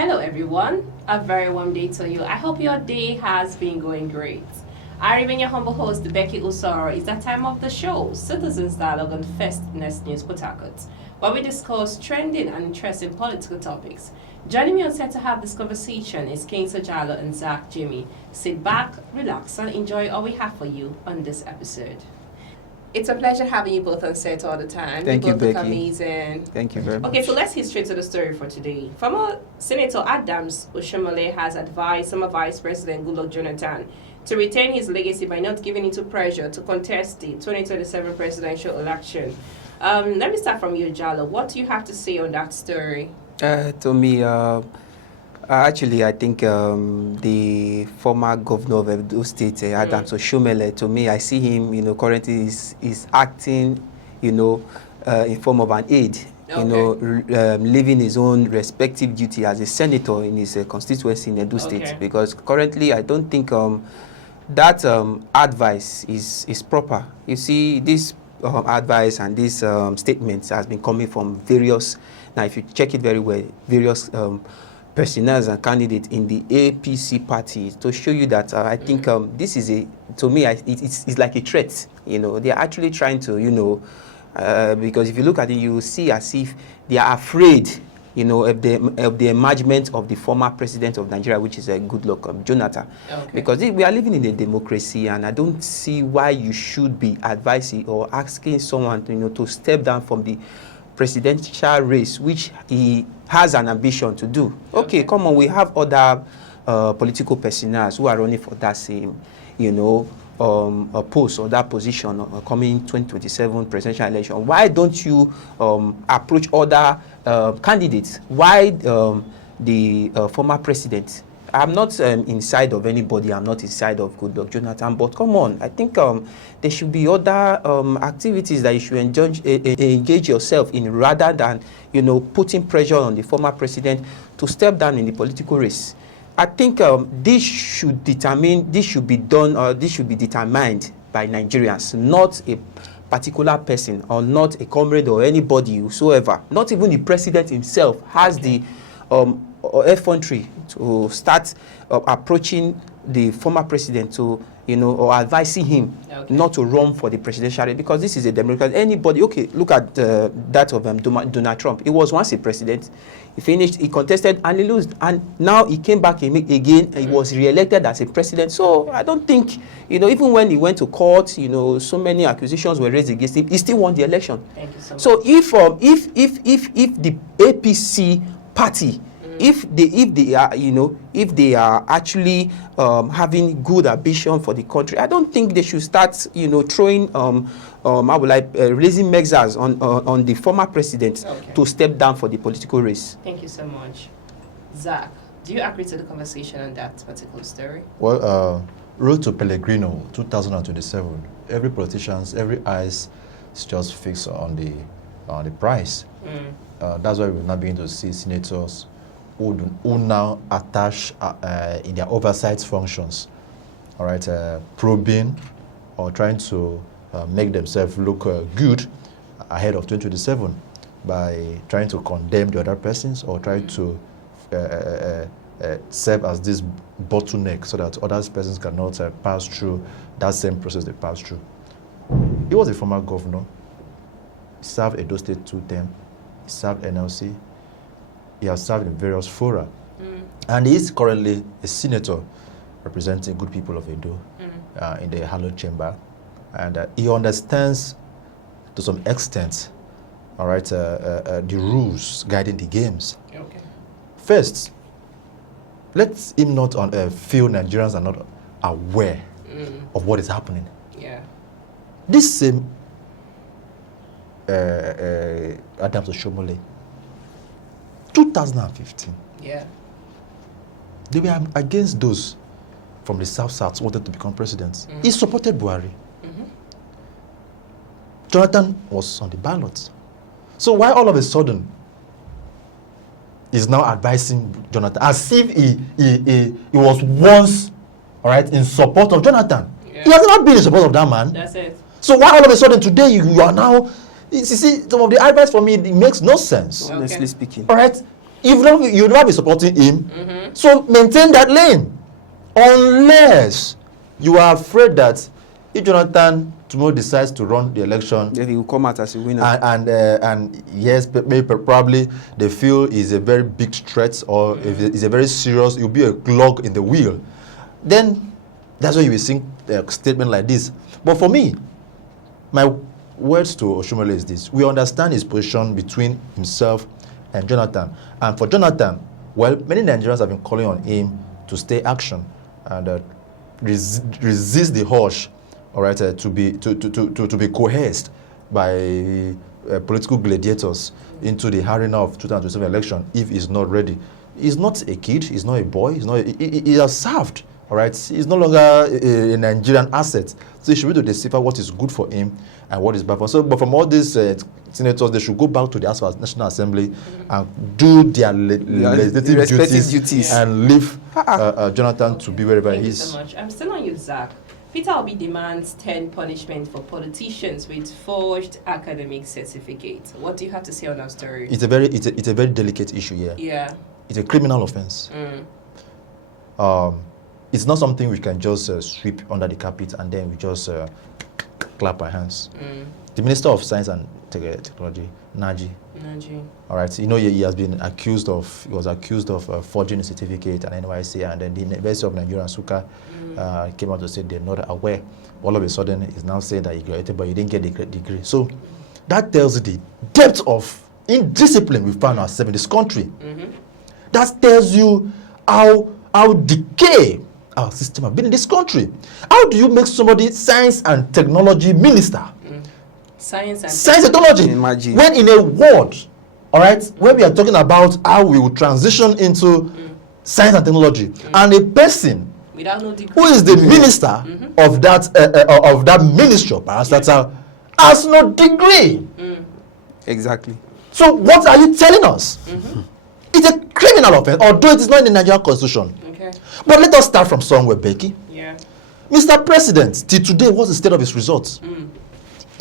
Hello everyone, a very warm day to you. I hope your day has been going great. I remain your humble host, Becky Usoro. It's that time of the show, Citizens Dialogue on First Next News Port Harcourt, where we discuss trending and interesting political topics. Joining me on set to have this conversation is King Sajalo and Zach Jimmy. Sit back, relax, and enjoy all we have for you on this episode. It's a pleasure having you both on set all the time. Thank you, both look Becky. amazing. Thank you very much. Okay, so let's hit straight to the story for today. Former Senator Adams Oshomole has advised former Vice President Goodluck Jonathan to retain his legacy by not giving into pressure to contest the 2027 presidential election. Let me start from you, Jalo. What do you have to say on that story? To me, actually, I think the former governor of Edo State, Adams Oshomole, to me, I see him, currently is acting, in form of an aide. Okay. Living his own respective duty as a senator in his constituency in Edo State. Because currently, I don't think that advice is proper. You see, this advice and these statements has been coming from various, now if you check it very well, various personnel and candidates in the APC party to show you that I think this is to me, it's like a threat. They are actually trying to, because if you look at it, you see as if they are afraid, of the emergence of the former president of Nigeria, which is Goodluck Jonathan. Okay. Because we are living in a democracy, and I don't see why you should be advising or asking someone, to step down from the presidential race, which he has an ambition to do. Okay, come on, we have other political personnel who are running for that same, a post or that position coming 2027 presidential election. Why don't you approach other candidates? Why the former president? I'm not inside of anybody. I'm not inside of Goodluck Jonathan. But come on, I think there should be other activities that you should engage yourself in, rather than putting pressure on the former president to step down in the political race. I think this should be determined by Nigerians, not a particular person or not a comrade or anybody whosoever. Not even the president himself has the effrontery to start approaching the former president to, or advising him not to run for the presidential race, because this is a democracy. Anybody, look at that of Donald Trump. He was once a president. He finished, he contested and he lost. And now he came back again and he was re-elected as a president. So I don't think, even when he went to court, so many accusations were raised against him, he still won the election. Thank you so much. So if the APC party, if they are actually having good ambition for the country, I don't think they should start throwing raising measures on the former president to step down for the political race. Thank you so much. Zach, do you agree to the conversation on that particular story? Well, Road to Pellegrino 2027, every politician's, every eyes is just fixed on the price. That's why we're not beginning to see senators who now attach in their oversight functions, all right, probing or trying to make themselves look good ahead of 2027 by trying to condemn the other persons or trying to serve as this bottleneck so that other persons cannot pass through that same process they passed through. He was a former governor. He served Edo State 2 terms. He served NLC. He has served in various fora. And he is currently a senator representing good people of Edo in the Hallowed Chamber. And he understands to some extent, all right, the rules guiding the games. Okay. First, let him not feel Nigerians are not aware of what is happening. Yeah. This same Adams Oshomole, 2015. Yeah. They were against those from the South who wanted to become president. He supported Buhari. Jonathan was on the ballot. So why all of a sudden is now advising Jonathan as if he was once, all right, in support of Jonathan? Yeah. He has not been in support of that man. That's it. So why all of a sudden today you are now, you see, some of the advice for me, it makes no sense. Honestly speaking. All right. you'll never be supporting him. So maintain that lane. Unless you are afraid that if Jonathan tomorrow decides to run the election, then he will come out as a winner. And yes, maybe probably they feel is a very big threat, or if it's a very serious, you'll be a clog in the wheel. Then that's why you will see a statement like this. But for me, my words to Oshomole is this: we understand his position between himself and Jonathan. And for Jonathan, well, many Nigerians have been calling on him to stay action and resist the urge, all right, to be coerced by political gladiators into the arena of 2027 election if he's not ready. He's not a kid. He's not a boy. He has served. All right, he's no longer a Nigerian asset. So he should be able to decipher what is good for him and what is bad for him. So, but from all these senators, they should go back to the National Assembly and do their legislative duties and leave Jonathan to be wherever he is. Thank you so much. I'm still on you, Zach. Peter Obi demands 10 punishments for politicians with forged academic certificates. What do you have to say on that story? It's a very delicate issue here. Yeah. It's a criminal offense. It's not something we can just sweep under the carpet and then we just clap our hands. The Minister of Science and Technology, Nnaji. All right, you know, he was accused of forging a certificate and NYC, and then the University of Nigeria, Nsukka, came out to say they're not aware. All of a sudden, he's now saying that he graduated, but he didn't get the degree. So that tells you the depth of indiscipline we found ourselves in this country. That tells you how decay our system have been in this country. How do you make somebody science and technology minister? Science and technology. Imagine. When in a world, all right, when we are talking about how we will transition into science and technology, and a person without no degree, who is the minister of that ministry of parastatal has no degree. Exactly. So what are you telling us? It's a criminal offense, although it is not in the Nigerian constitution. Okay. But let us start from somewhere, Becky. Yeah. Mr. President, till today, what's the state of his results?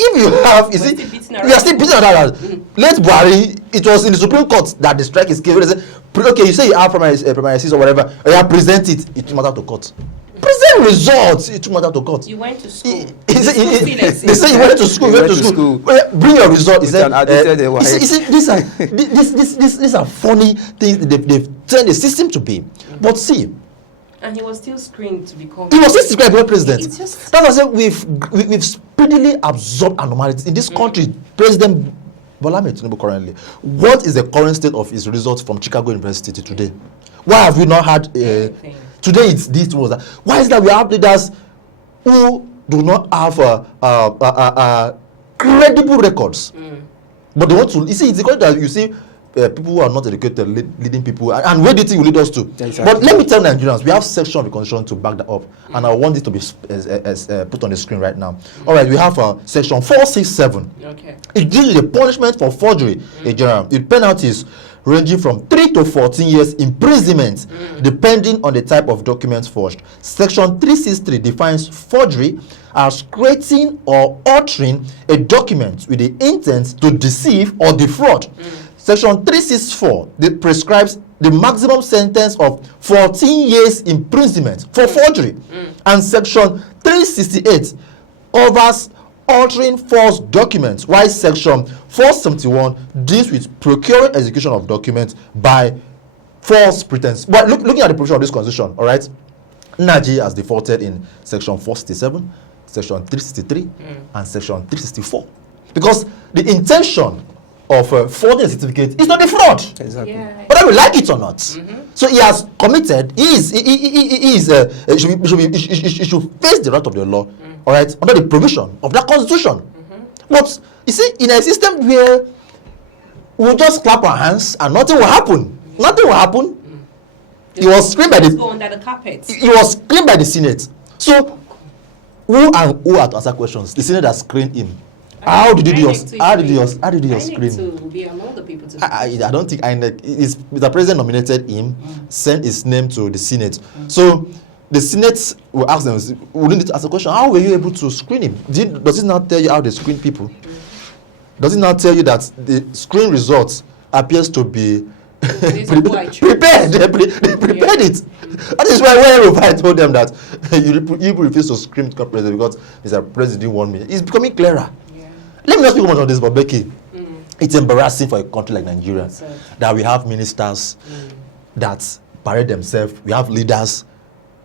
If you have, we are still beating around. Let Buhari, it was in the Supreme Court that the strike is given. Okay, you say you have primary or whatever, or you have present it took matter to court. Present results, it took matter to court. You went to school. They say you went to school. You went to school. Bring your result. He said, these are funny things they've turned the system to be. But see, and he was still screened to become. He was still screened to become president. That's why I said we've speedily absorbed anomalies in this country. President Bola Ahmed Tinubu currently, what is the current state of his results from Chicago University today? Why have we not had today? It's this was that. Why is it that we have leaders who do not have credible records, but they want to? You see, it's because that you see. People who are not educated leading people, and where do you think will lead us to? Exactly. But let me tell Nigerians, we have section of the constitution to back that up, and I want it to be put on the screen right now. All right, we have section 467. Okay. It deals with the punishment for forgery. It penalties ranging from 3 to 14 years imprisonment, depending on the type of documents forged. Section 363 defines forgery as creating or altering a document with the intent to deceive or defraud. Section 364 prescribes the maximum sentence of 14 years imprisonment for forgery. And Section 368 covers altering false documents, while Section 471 deals with procuring execution of documents by false pretense. But looking at the provision of this constitution, all right, Nnaji has defaulted in Section 467, Section 363, and Section 364. Because the intention of forging a certificate is not a fraud. Exactly. Yeah. Whether we like it or not. So he has committed, he should face the wrath of the law, all right, under the provision of that constitution. But you see, in a system where we'll just clap our hands and nothing will happen. Nothing will happen. He was screened by go under the carpet. He was screened by the Senate. So who had to answer questions? The Senate has screened him. How did you do your screening? To be among the people to I don't think the president nominated him, sent his name to the Senate. So the Senate will ask them, we need to ask a question, how were you able to screen him? Does it not tell you how they screen people? Does it not tell you that the screen results appears to be These are who I choose. prepared. They prepared it. That is why when I told them that you refuse to scream to become president because he's a president didn't want me, it's becoming clearer. Yeah. Let me not speak much on this, but Becky, it's embarrassing for a country like Nigeria So, that we have ministers that parade themselves. We have leaders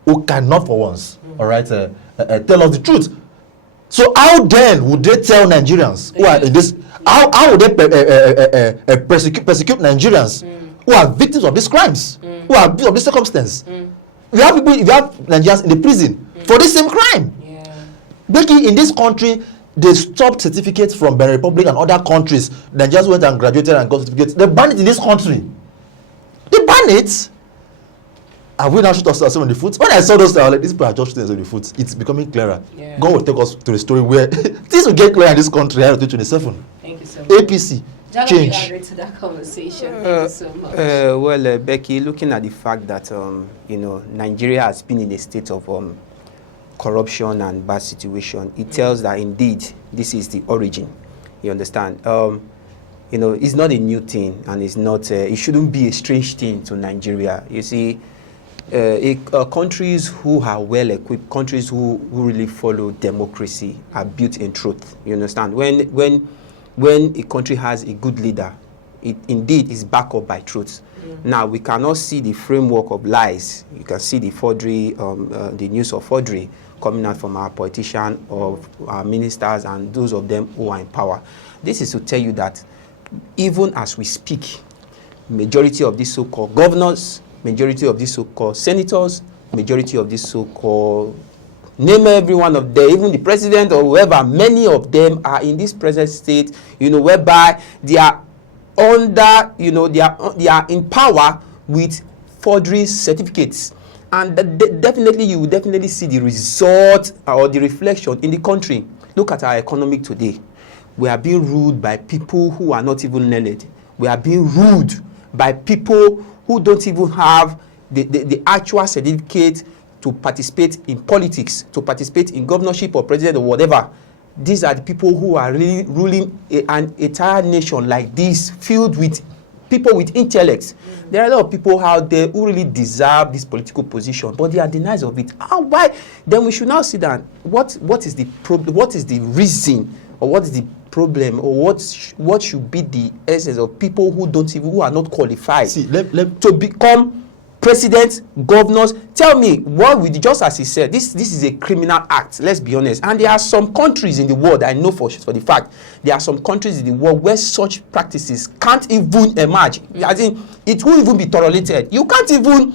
who cannot, for once, all right, tell us the truth. So how then would they tell Nigerians who are in this? How would they persecute Nigerians who are victims of these crimes, who are victims of this circumstance? We have Nigerians in the prison for the same crime. yeah. Becky, in this country, they stopped certificates from Benin Republic and other countries. Nigerians went and graduated and got certificates. They banned it in this country. They banned it. Have we now shot ourselves on the foot? When I saw those, I was like, these people are just shooting us on the foot. It's becoming clearer. Yeah. God will take us to the story where things will get clear in this country in 2027. Thank you so much. APC, Jalo, change. you added to that conversation. Thank you so much. Becky, looking at the fact that Nigeria has been in a state of corruption and bad situation, it tells that indeed this is the origin. You understand? It's not a new thing, and it's not. It shouldn't be a strange thing to Nigeria. You see, countries who are well equipped, countries who really follow democracy, are built in truth. You understand? When a country has a good leader, it indeed is backed up by truth. Now, we cannot see the framework of lies. You can see the forgery, the news of forgery coming out from our politicians, of our ministers, and those of them who are in power. This is to tell you that even as we speak, majority of these so-called governors, majority of these so-called senators, majority of these so-called, name every one of them, even the president or whoever, many of them are in this present state, whereby they are under, they are in power with forgery certificates. And definitely, you will definitely see the result or the reflection in the country. Look at our economy today. We are being ruled by people who are not even learned. We are being ruled by people who don't even have the actual certificate to participate in politics, to participate in governorship or president or whatever. These are the people who are really ruling an entire nation like this, filled with people with intellects. There are a lot of people out there who really deserve this political position, but they are denied of it. Why? Then we should now sit down. What is the problem? What is the reason, or what is the problem, or what should be the essence of people who are not qualified to become presidents, governors? Tell me, what would, just as he said, this is a criminal act, let's be honest. And there are some countries in the world, I know for the fact, there are some countries in the world where such practices can't even emerge. As in, it won't even be tolerated. You can't even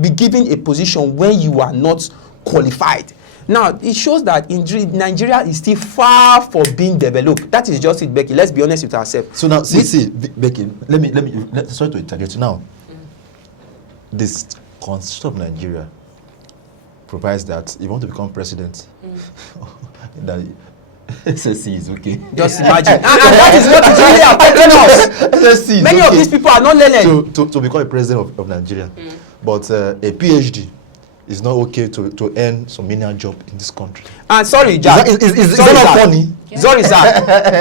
be given a position when you are not qualified. Now, it shows that Nigeria is still far from being developed. That is just it, Becky. Let's be honest with ourselves. So now, see, Becky, sorry to interject now. This constitution of Nigeria provides that if you want to become president, that SSC is okay. Just imagine. And that is what is really affecting us. SSC is Many okay of these people are not learned. to become a president of Nigeria. But a PhD is not okay to earn some menial job in this country. And sorry, Jack. Is that not funny? Yeah. Sorry, sir.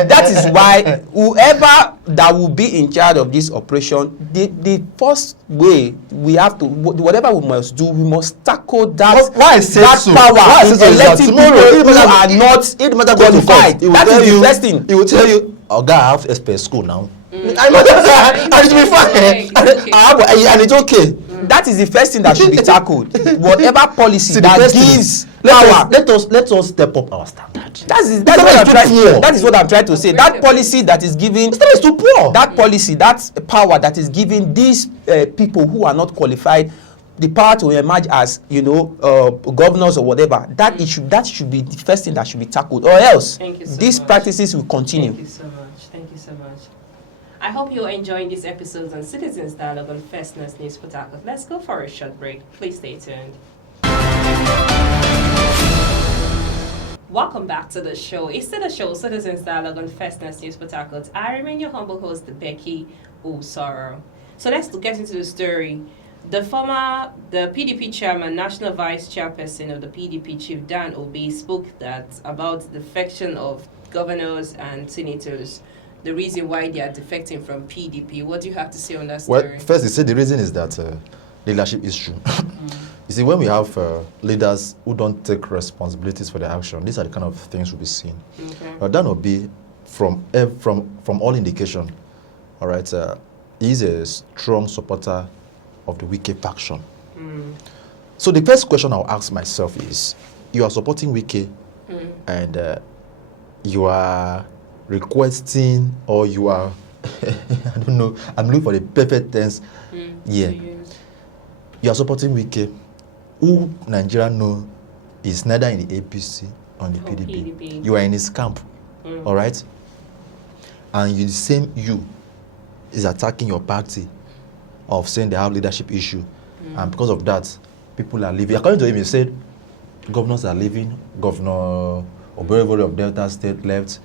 That is why whoever that will be in charge of this operation, the first way we have to, whatever we must do, we must tackle that, Why I say that so? power Why I say in so is that electing tomorrow, people who are not qualified. That is the first thing. He will tell you, oh, God, I have expert school now. I know Right. and it will be fine. Okay. And it's okay. That is the first thing that should be tackled. Whatever policy See, that the first gives thing is, power. let us step up our standard. That is what I'm trying to say. That policy that is giving, Standard is too poor. that policy, that power that is giving these people who are not qualified the power to emerge as governors or whatever. That should be the first thing that should be tackled, or else these practices will continue. Thank you so much. Thank you so much. I hope you're enjoying these episodes on Citizens Dialogue on First News Port Harcourt. Let's go for a short break. Please stay tuned. Welcome back to the show. It's still the show, Citizens Dialogue on First News Port Harcourt. I remain your humble host, Becky Usoro. So let's get into the story. The PDP chairman, national vice chairperson of the PDP, Chief Dan Obi, spoke about the defection of governors and senators the reason why they are defecting from PDP. What do you have to say on that Well, story? first, you said the reason is that leadership issue. You see, when we have leaders who don't take responsibilities for their action, these are the kind of things we'll be seeing. Okay. That will be from all indication. All right, he's a strong supporter of the Wike faction. So the first question I'll ask myself is: you are supporting Wike, and you are requesting, or you are, I don't know, I'm looking for the perfect tense. Yeah. You are supporting Wike, who Nigeria know is neither in the APC or the PDP. You are in his camp, all right? And the same you is attacking your party of saying they have leadership issue. And because of that, people are leaving. According to him, he said governors are leaving. Governor Oberevori of Delta State left.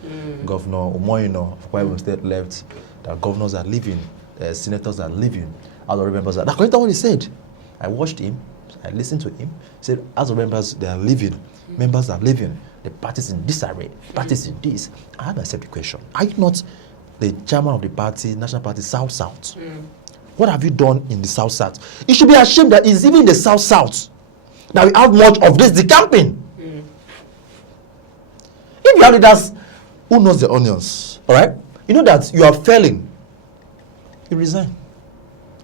Governor Omoyino of Kwara State left. That governors are leaving. Senators are leaving. House of members are. According to what he said, I watched him. I listened to him. He said, House of members, they are leaving. Members are leaving. The party's in disarray. Party's in this. I have myself the question: are you not the chairman of the party, National Party South? What have you done in the South? You should be ashamed that it's even in the South that we have much of this decamping. If you have leaders who knows the onions, all right, you know that you are failing, you resign.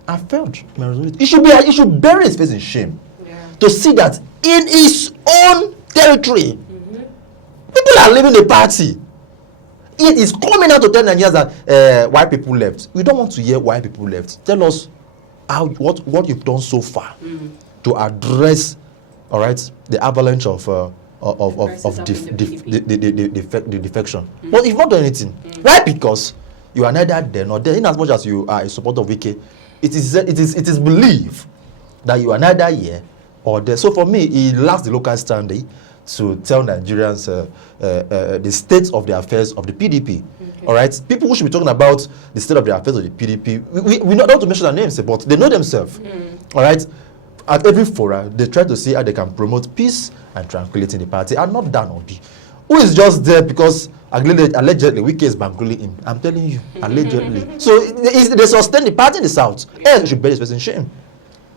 I failed my resolution. He should bury his face in shame to see that in his own territory, people are leaving the party. It is coming out to tell Nigerians that why people left. We don't want to hear why people left. Tell us what you've done so far to address, all right, the avalanche of the defection. But you've not done anything. Why? Because you are neither there nor there. In as much as you are a supporter of Wike, it is believed that you are neither here or there. So for me, he lacks the local standing to tell Nigerians the state of the affairs of the PDP. All right, people who should be talking about the state of the affairs of the PDP, we don't want to mention their names, but they know themselves. All right, at every forum, they try to see how they can promote peace and tranquility in the party, and not Dan Obi, who is just there because allegedly Wike is bankrolling him. I'm telling you, allegedly. So they sustain the party in the South. Yeah, you should bear this person shame.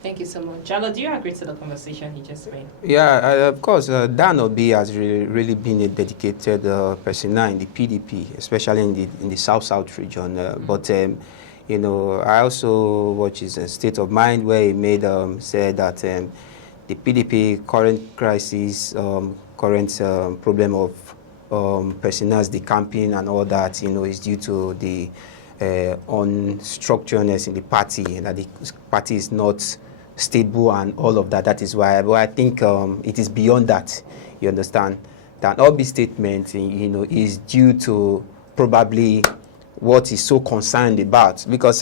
Thank you so much. Jalo, do you agree to the conversation he just made? Yeah, of course. Dan Obi has really been a dedicated person now in the PDP, especially in the South region. But you know, I also watch his state of mind where he made said that the PDP current crisis, current problem of personnel decamping and all that, you know, is due to the unstructuredness in the party, and that the party is not stable and all of that. That is why. But I think it is beyond that. You understand? That Obi's statement, you know, is due to probably what he's so concerned about. Because,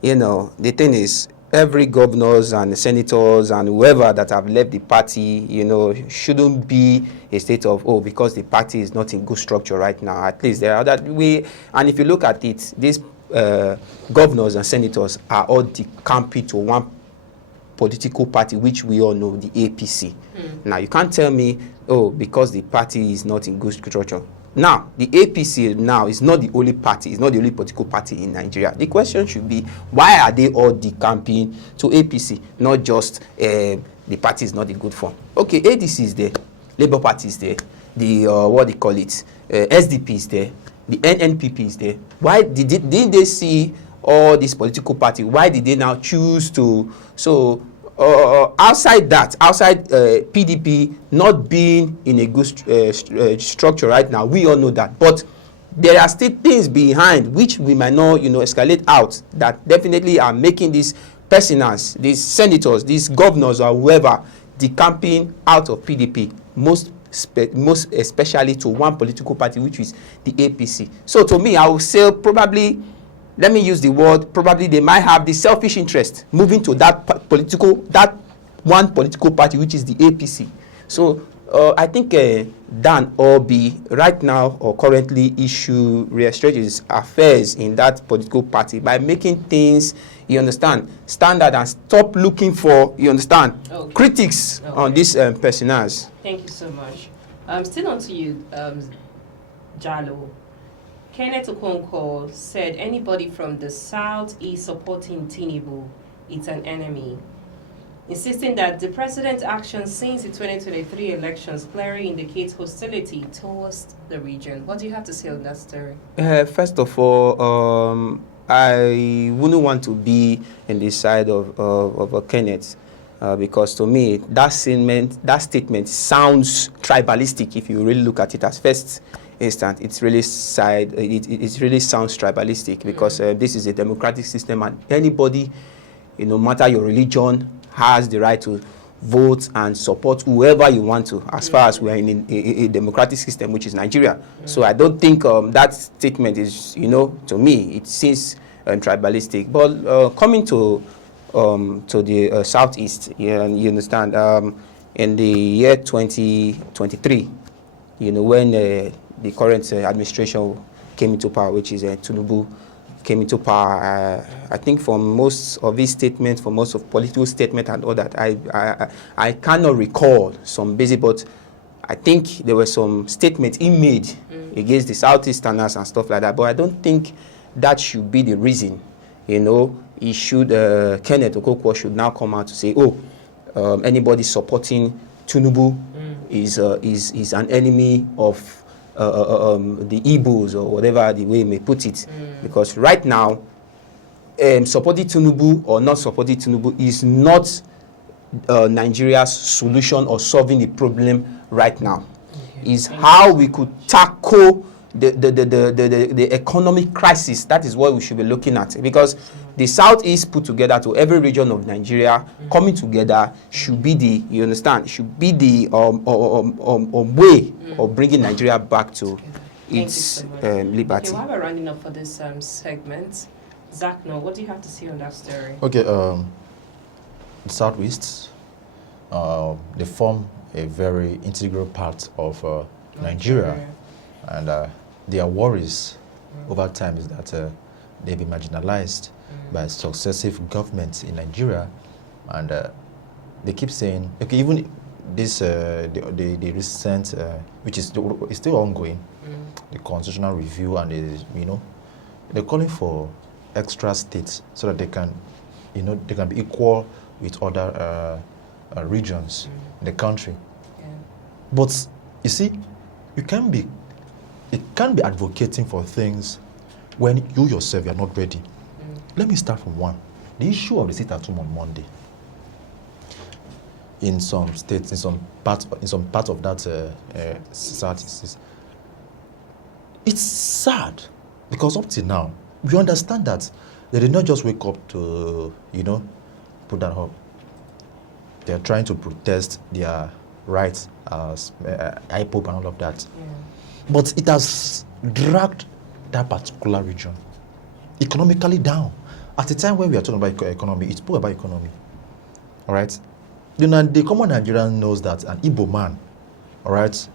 you know, the thing is, every governors and senators and whoever that have left the party, you know, shouldn't be a state of, oh, because the party is not in good structure right now. At least there are that way. And if you look at it, these governors and senators are all decamping to one political party, which we all know, the APC. Now, you can't tell me, oh, because the party is not in good structure. Now, the APC now is not the only party, it's not the only political party in Nigeria. The question should be, why are they all decamping to APC, not just the party is not in good form? Okay, ADC is there, Labour Party is there, the, what they call it, SDP is there, the NNPP is there. Why didn't they see all this political party? Why did they now choose to, so outside that, outside PDP not being in a good structure right now, we all know that, but there are still things behind which we might not, you know, escalate out, that definitely are making these personals, these senators, these governors or whoever decamping out of PDP, most especially to one political party, which is the APC. So to me, I would say probably, let me use the word, probably they might have the selfish interest moving to that one political party, which is the APC. So I think Dan Obi right now or currently restructure his affairs in that political party by making things, you understand, standard, and stop looking for, you understand, critics on these personas. Thank you so much. Still on to you, Jalo. Kenneth Okonkwo said anybody from the South is supporting Tinubu. It's an enemy. Insisting that the president's actions since the 2023 elections clearly indicate hostility towards the region. What do you have to say on that story? First of all, I wouldn't want to be in the side of Kenneth because to me that statement sounds tribalistic. If you really look at it as first instant, it really sounds tribalistic because this is a democratic system and anybody, no matter your religion, has the right to vote and support whoever you want to, as far as we are in a democratic system, which is Nigeria. So I don't think that statement is, to me, it seems tribalistic. But coming to the Southeast, you understand, in the year 2023, when the current administration came into power, which is Tinubu, came into power, I think from most of his statements, from most of political statements and all that, I cannot recall some basic, but I think there were some statements he made against the Southeasterners and stuff like that, but I don't think that should be the reason, he should, Kenneth Okonkwo should now come out to say, anybody supporting Tinubu is an enemy of the Igbos or whatever the way you may put it. Because right now, supporting Tinubu or not supporting Tinubu is not Nigeria's solution or solving the problem right now. Is how we could tackle the economic crisis. That is what we should be looking at. Because the Southeast put together to every region of Nigeria, coming together should be the, you understand, should be the way of bringing Nigeria back to its liberty. Okay, while we're rounding up for this segment, Zach, what do you have to say on that story? Okay, the Southwest, they form a very integral part of Nigeria. And their worries over time is that they've been marginalized by successive governments in Nigeria, and they keep saying, okay, even this the recent, which is still ongoing, the constitutional review, and they're calling for extra states so that they can be equal with other regions in the country. But you see, it can't be advocating for things when you yourself are not ready. Let me start from one. The issue of the sit at home on Monday. In some states, in some part of that society, it's sad because up till now we understand that they did not just wake up to put that up. They are trying to protest their rights as IPOP and all of that. But it has dragged that particular region economically down. At the time when we are talking about economy, it's more about economy. All right? The common Nigerian knows that an Igbo man, all right,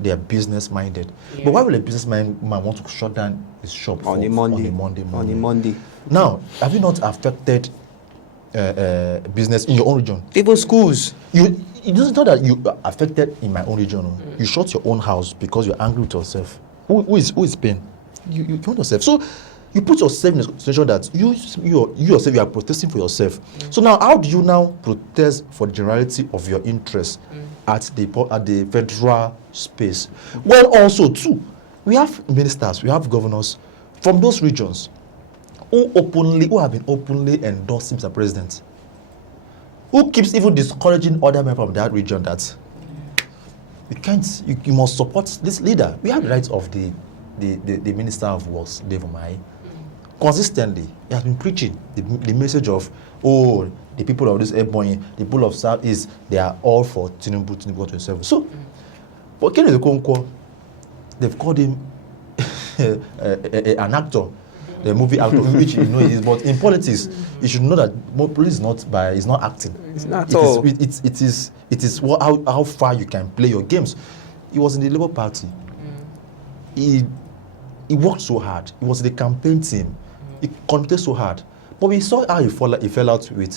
they are business minded. But why will a business man want to shut down his shop on a Monday morning? Now, have you not affected business in your own region? Even schools. It doesn't know that you are affected in my own region. You shut your own house because you're angry with yourself. Who is paying? You want yourself. So you put yourself in a situation that you yourself, you are protesting for yourself. So now, how do you now protest for the generality of your interests at the federal space? Well, also too, we have ministers, we have governors from those regions who have been openly endorsing Mr. President, who keeps even discouraging other members of that region that you must support this leader. We have the rights of the Minister of Works, Dave Umahi. Consistently, he has been preaching the message of, the people of this airborne, the people of Southeast, they are all for Tinubu 27. So, but Kenneth Okonkwo, they've called him an actor, the movie actor, which he is. But in politics, you should know that police is not acting. It's not all. It is how far you can play your games. He was in the Labour Party. He worked so hard. He was in the campaign team. He competed so hard. But we saw how he fell out with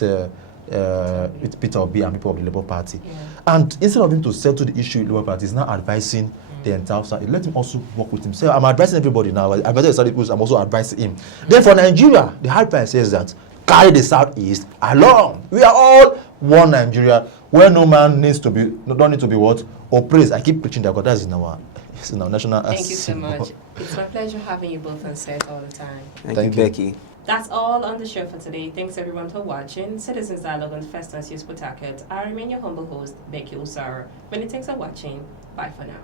Peter Obi and people of the Labour Party. And instead of him to settle the issue in the Labour Party, he's now advising the entire South. Let him also work with himself. I'm advising everybody now. I'm advising the South people. I'm also advising him. Then for Nigeria, the hard part says that carry the Southeast along. We are all one Nigeria, where no man needs to be, don't need to be what? Oppressed. I keep preaching that because that's in our national. Thank you so much. It's my pleasure having you both on set all the time. Thank you, Becky. That's all on the show for today. Thanks everyone for watching. Citizens Dialogue on First News Port Harcourt. I remain your humble host, Becky Usara. Many thanks for watching. Bye for now.